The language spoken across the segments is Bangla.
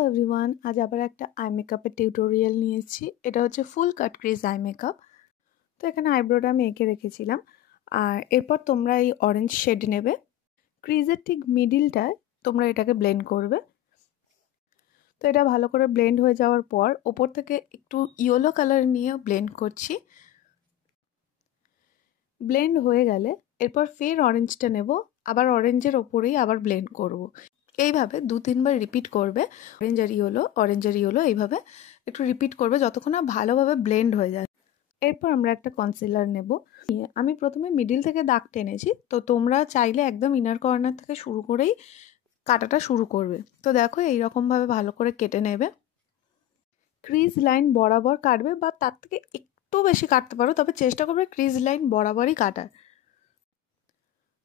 হ্যালো এভরিওয়ান, আজ আবার একটা আই মেকআপের টিউটোরিয়াল নিয়েছি। এটা হচ্ছে ফুল কাট ক্রিজ আই মেকআপ। তো এখানে আইব্রোটা আমি এঁকে রেখেছিলাম। আর এরপর তোমরা এই অরেঞ্জ শেড নেবে, ক্রিজের ঠিক মিডিলটায় তোমরা এটাকে ব্লেন্ড করবে। তো এটা ভালো করে ব্লেন্ড হয়ে যাওয়ার পর ওপর থেকে একটু ইয়েলো কালার নিয়ে ব্লেন্ড করছি। ব্লেন্ড হয়ে গেলে এরপর ফের অরেঞ্জটা নেব, আবার অরেঞ্জের ওপরেই আবার ব্লেন্ড করব। এইভাবে 2-3 বার রিপিট করবে। অরেঞ্জ আর ইয়েলো এইভাবে একটু রিপিট করবে যতক্ষণ না ভালোভাবে ব্লেন্ড হয়ে যায়। এরপর আমরা একটা কনসিলার নেব। আমি প্রথমে মিডিল থেকে দাগ টেনেছি, তো তোমরা চাইলে একদম ইনার কর্নার থেকে শুরু করেই কাটাটা শুরু করবে। তো দেখো এইরকমভাবে ভালো করে কেটে নেবে। ক্রিজ লাইন বরাবর কাটবে বা তার থেকে একটু বেশি কাটতে পারো, তবে চেষ্টা করবে ক্রিজ লাইন বরাবরই কাটার।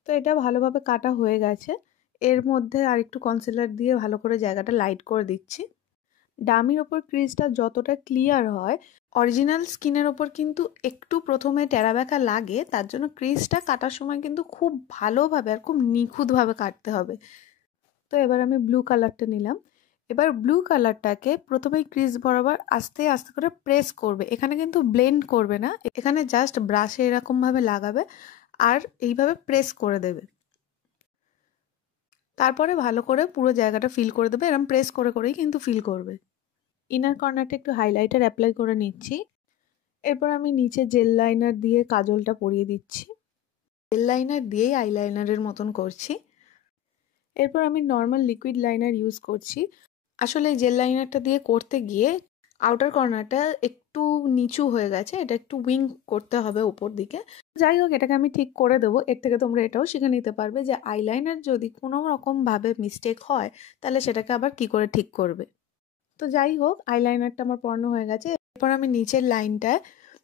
তো এটা ভালোভাবে কাটা হয়ে গেছে। এর মধ্যে আর একটু কনসিলার দিয়ে ভালো করে জায়গাটা লাইট করে দিচ্ছি। ডামির ওপর ক্রিজটা যতটা ক্লিয়ার হয়, অরিজিনাল স্কিনের ওপর কিন্তু একটু প্রথমে টেরাবেকা লাগে। তার জন্য ক্রিজটা কাটার সময় কিন্তু খুব ভালোভাবে আর খুব নিখুঁতভাবে কাটতে হবে। তো এবার আমি ব্লু কালারটা নিলাম। এবার ব্লু কালারটাকে প্রথমেই ক্রিজ বরাবর আস্তে আস্তে করে প্রেস করবে। এখানে কিন্তু ব্লেন্ড করবে না, এখানে জাস্ট ব্রাশে এরকমভাবে লাগাবে আর এইভাবে প্রেস করে দেবে। তারপরে ভালো করে পুরো জায়গাটা ফিল করে দেবে। এরকম প্রেস করে করেই কিন্তু ফিল করবে। ইনার কর্নারটা একটু হাইলাইটার অ্যাপ্লাই করে নিচ্ছি। এরপর আমি নিচে জেল লাইনার দিয়ে কাজলটা পরিয়ে দিচ্ছি। জেল লাইনার দিয়েই আইলাইনারের মতন করছি। এরপর আমি নর্মাল লিকুইড লাইনার ইউজ করছি। আসলে জেল লাইনারটা দিয়ে করতে গিয়ে আউটার কর্নারটা একটু নিচু হয়ে গেছে, এটা একটু উইং করতে হবে উপর দিকে। যাই হোক, এটাকে আমি ঠিক করে দেবো। এর থেকে তোমরা এটাও শিখে নিতে পারবে যে আইলাইনার যদি কোনো রকমভাবে মিস্টেক হয় তাহলে সেটাকে আবার কি করে ঠিক করবে। তো যাই হোক, আইলাইনারটা আমার পরানো হয়ে গেছে। এরপর আমি নিচের লাইনটায়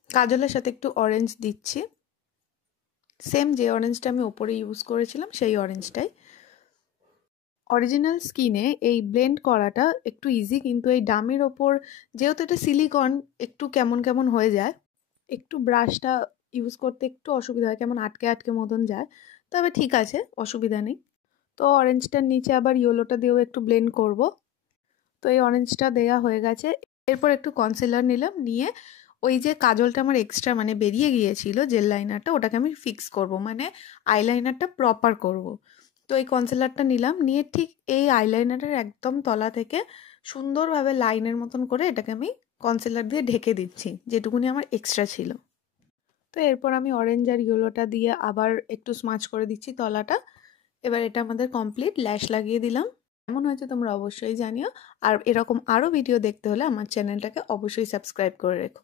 কাজলের সাথে একটু অরেঞ্জ দিচ্ছি। সেম যে অরেঞ্জটা আমি ওপরে ইউজ করেছিলাম সেই অরেঞ্জটাই। অরিজিনাল স্কিনে এই ব্লেন্ড করাটা একটু ইজি, কিন্তু এই ডামির ওপর যেহেতু এটা সিলিকন একটু কেমন কেমন হয়ে যায়, একটু ব্রাশটা ইউজ করতে একটু অসুবিধা হয়, কেমন আটকে আটকে মতন যায়। তবে ঠিক আছে, অসুবিধা নেই। তো অরেঞ্জটার নিচে আবার ইয়েলোটা দিয়েও একটু ব্লেন্ড করব। তো এই অরেঞ্জটা দেওয়া হয়ে গেছে। এরপর একটু কনসিলার নিলাম, নিয়ে ওই যে কাজলটা আমার এক্সট্রা মানে বেরিয়ে গিয়েছিল জেল লাইনারটা, ওটাকে আমি ফিক্স করব, মানে আইলাইনারটা প্রপার করব। তো এই কনসিলারটা নিলাম, নিয়ে ঠিক এই আইলাইনারের একদম তলা থেকে সুন্দরভাবে লাইনের মতন করে এটাকে আমি কনসিলার দিয়ে ঢেকে দিচ্ছি, যেটুকুনি আমার এক্সট্রা ছিল। তো এরপর আমি অরেঞ্জ আর ইয়েলোটা দিয়ে আবার একটু স্মাচ করে দিচ্ছি তলাটা। এবার এটা আমাদের কমপ্লিট। ল্যাশ লাগিয়ে দিলাম। কেমন হয়েছে তোমরা অবশ্যই জানিও। আর এরকম আরও ভিডিও দেখতে হলে আমার চ্যানেলটাকে অবশ্যই সাবস্ক্রাইব করে রেখো।